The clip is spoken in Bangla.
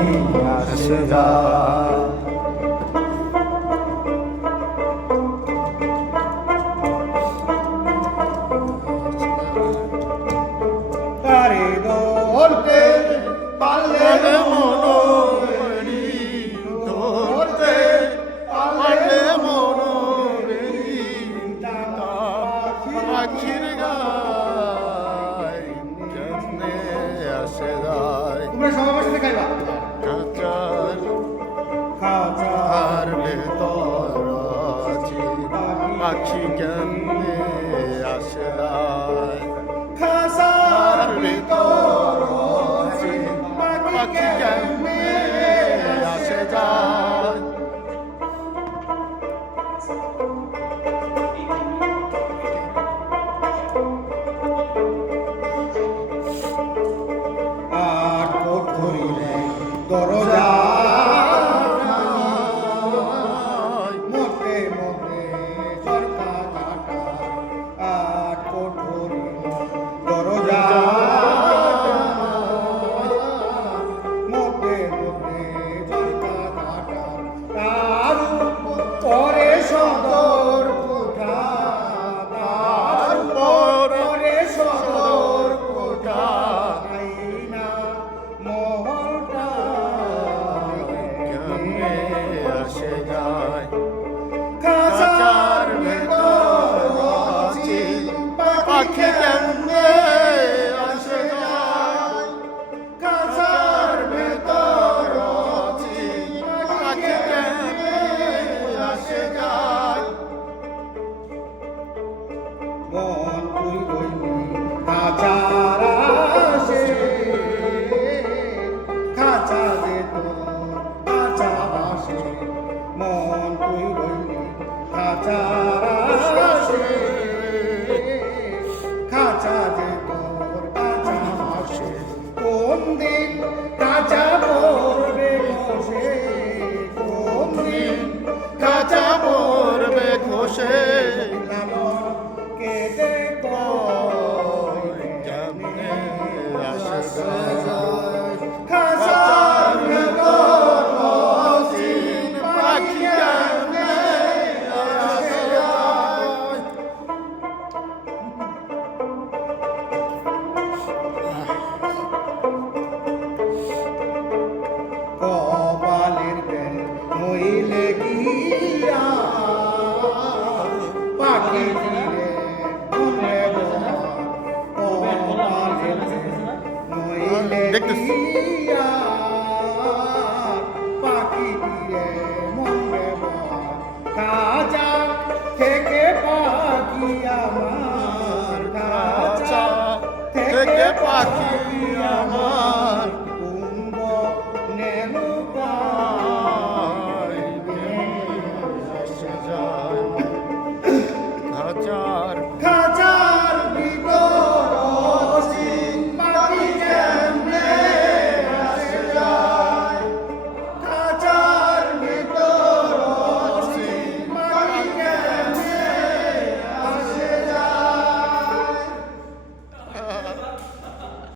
আসে যায়। তারে ধরতে পারলে মনোরি ধরতে পারলে মনোরি পাখির গায় কেমনে আসে যায়। তোমরা সবার সাথে খাইবা খাঁচার খাওয়া আর ভেতর আছি পাখি কেমনে আসে যায়। খাসার আর ভেতর আছি পাখি কেমনে আসে যায়। আর কোট ধরিলে দরজা